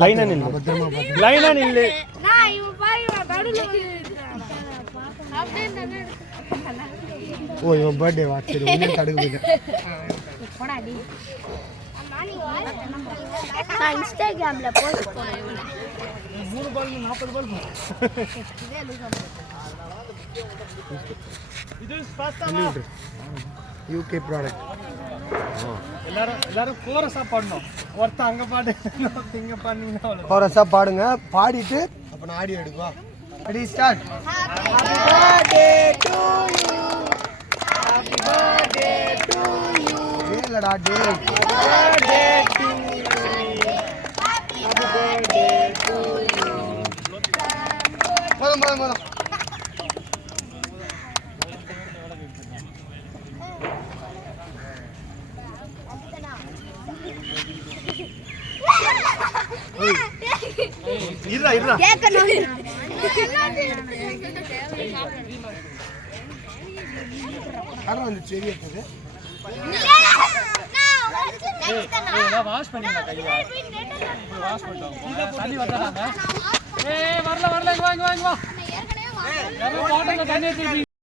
லைனா நில்லு, லைனா நில்லு. ஓ இவன் பர்த்டே வா, சரி ஒண்ணே தடுக்க போயிட்டேன். நான் இன்ஸ்டாகிராம்ல போஸ்ட் போறேன். 3 பால் 40 பால். இது பாஸ்தாமா யூகே ப்ராடக்ட். எல்லாரும் கோரஸா பாடணும். ஒருத்த அங்க பாடு, இங்க பாடுனீங்கன்னா அவ்வளவு. கோரஸா பாடுங்க, பாடிட்டு அப்ப நான் ஆடியோ எடுப்பா. Ready start. Happy birthday to you, happy birthday to you. டேலடா டே. Happy birthday to you, happy birthday to you. போதும். இருடா கேக்கணும். காரணம் வந்து சரி இருக்குது. நான் வாஷ் பண்ணிட்டேன் கையில. வாஷ் பண்ணிட்டோம். தண்ணி வந்தாங்க. வரல இங்க வா. ஏற்கனவே வாங்க. தண்ணி